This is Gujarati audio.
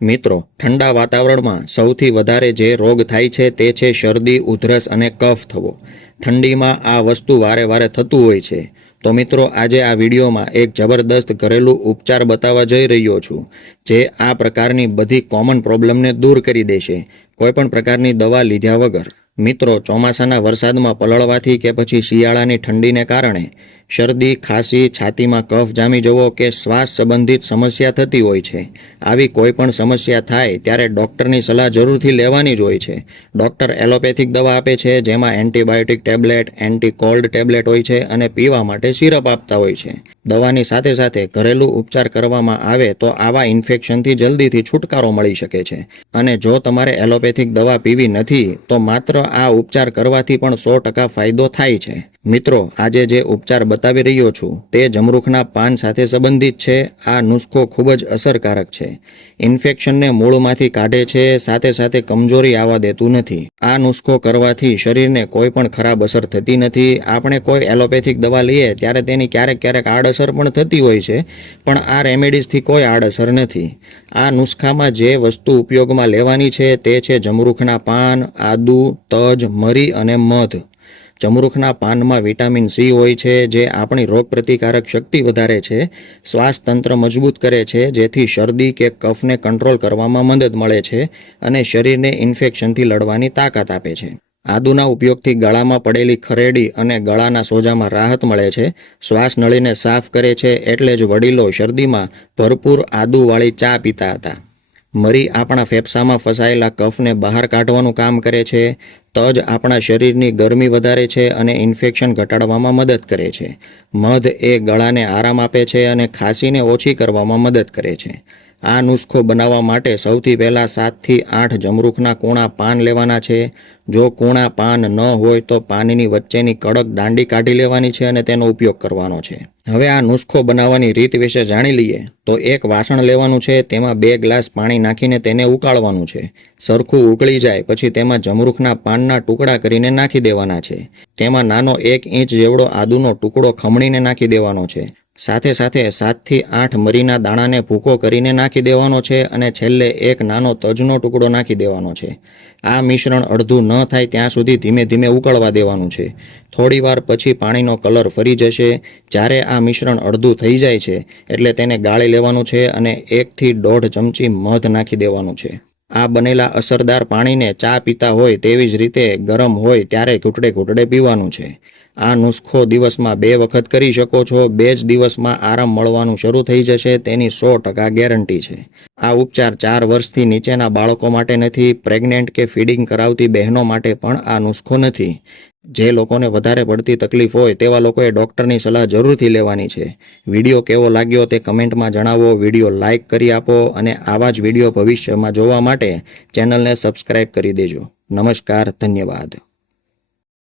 મિત્રો, ઠંડા વાતાવરણમાં સૌથી વધારે જે રોગ થાય છે તે છે શરદી, ઉધરસ અને કફ થવો. ઠંડીમાં આ વસ્તુ વારે વારે થતું હોય છે. તો મિત્રો, આજે આ વિડીયોમાં એક જબરદસ્ત ઘરેલું ઉપચાર બતાવવા જઈ રહ્યો છું, જે આ પ્રકારની બધી કોમન પ્રોબ્લેમને દૂર કરી દેશે, કોઈપણ પ્રકારની દવા લીધા વગર. મિત્રો, ચોમાસાના વરસાદમાં પલળવાથી કે પછી શિયાળાની ઠંડીને કારણે શરદી, ખાંસી, છાતીમાં કફ જામી જવો કે શ્વાસ સંબંધિત સમસ્યા થતી હોય છે. આવી કોઈ પણ સમસ્યા થાય ત્યારે ડૉક્ટરની સલાહ જરૂરથી લેવાની જ હોય છે. ડૉક્ટર એલોપેથિક દવા આપે છે, જેમાં antibiotic tablet, anti cold tablet હોય છે અને પીવા માટે સિરપ આપતા હોય છે. દવાની સાથે સાથે ઘરેલું ઉપચાર કરવામાં આવે તો આવા ઇન્ફેક્શનથી જલ્દીથી છુટકારો મળી શકે છે. અને જો તમારે એલોપેથિક દવા પીવી નથી તો માત્ર આ ઉપચાર કરવાથી પણ 100% ફાયદો થાય છે. મિત્રો, આજે જે ઉપચાર બતાવી રહ્યો છું તે જમરૂખના પાન સાથે સંબંધિત છે. આ નુસ્ખો ખૂબ જ અસરકારક છે. ઇન્ફેક્શનને મૂળમાંથી કાઢે છે, સાથે સાથે કમજોરી આવવા દેતું નથી. આ નુસ્ખો કરવાથી શરીરને કોઈ પણ ખરાબ અસર થતી નથી. આપણે કોઈ એલોપેથિક દવા લઈએ ત્યારે તેની ક્યારેક આડઅસર પણ થતી હોય છે, પણ આ રેમેડીઝથી કોઈ આડઅસર નથી. આ નુસ્ખામાં જે વસ્તુ ઉપયોગમાં લેવાની છે તે છે જમરૂખના પાન, આદુ, તજ, મરી અને મધ. જમરૂખના પાનમાં વિટામિન સી હોય છે, જે આપણી રોગપ્રતિકારક શક્તિ વધારે છે, શ્વાસતંત્ર મજબૂત કરે છે, જેથી શરદી કે કફને કંટ્રોલ કરવામાં મદદ મળે છે અને શરીરને ઇન્ફેક્શનથી લડવાની તાકાત આપે છે. આદુના ઉપયોગથી ગળામાં પડેલી ખરેડી અને ગળાના સોજામાં રાહત મળે છે. શ્વાસ નળીને સાફ કરે છે, એટલે જ વડીલો શરદીમાં ભરપૂર આદુવાળી ચા પીતા હતા. મરી આપણા ફેફસામાં ફસાયેલા કફને બહાર કાઢવાનું કામ કરે છે. તજ આપણા શરીરની ગરમી વધારે છે અને ઇન્ફેક્શન ઘટાડવામાં મદદ કરે છે. મધ એ ગળાને આરામ આપે છે અને ખાંસીને ઓછી કરવામાં મદદ કરે છે. આ નુસ્ખો બનાવવા માટે સૌથી પહેલાં 7 થી 8 જમરૂખના કૂણા પાન લેવાના છે. જો કૂણા પાન ન હોય તો પાનની વચ્ચેની કડક દાંડી કાઢી લેવાની છે અને તેનો ઉપયોગ કરવાનો છે. હવે આ નુસ્ખો બનાવવાની રીત વિશે જાણી લઈએ તો એક વાસણ લેવાનું છે, તેમાં 2 ગ્લાસ પાણી નાખીને તેને ઉકાળવાનું છે. સરખું ઉકળી જાય પછી તેમાં જમરૂખના પાનના ટુકડા કરીને નાખી દેવાના છે. તેમાં નાનો 1 ઇંચ જેવડો આદુનો ટુકડો ખમણીને નાખી દેવાનો છે. સાથે સાથે 7 થી 8 મરીના દાણાને ભૂકો કરીને નાખી દેવાનો છે અને છેલ્લે એક નાનો તજનો ટુકડો નાખી દેવાનો છે. આ મિશ્રણ અડધું ન થાય ત્યાં સુધી ધીમે ધીમે ઉકળવા દેવાનું છે. થોડી વાર પછી પાણીનો કલર ફરી જશે. જ્યારે આ મિશ્રણ અડધું થઈ જાય છે એટલે તેને ગાળી લેવાનું છે અને 1 થી 1.5 ચમચી મધ નાખી દેવાનું છે. આ બનેલા અસરદાર પાણીને ચા પીતા હોય તેવી જ રીતે ગરમ હોય ત્યારે ઘૂંટડે ઘૂંટડે પીવાનું છે. આ નુસ્ખો દિવસમાં 2 વખત કરી શકો છો. 2 જ દિવસમાં આરામ મળવાનું શરૂ થઈ જશે, તેની 100% ગેરંટી છે. આ ઉપચાર 4 વર્ષથી નીચેના બાળકો માટે નથી. પ્રેગ્નેન્ટ કે ફીડિંગ કરાવતી બહેનો માટે પણ આ નુસ્ખો નથી. જે લોકોને વધારે પડતી તકલીફ હોય તેવા લોકોએ ડૉક્ટરની સલાહ જરૂરથી લેવાની છે. વિડીયો કેવો લાગ્યો તે કમેન્ટમાં જણાવો. વિડીયો લાઇક કરી આપો અને આવા જ વિડીયો ભવિષ્યમાં જોવા માટે ચેનલને સબસ્ક્રાઇબ કરી દેજો. નમસ્કાર, ધન્યવાદ.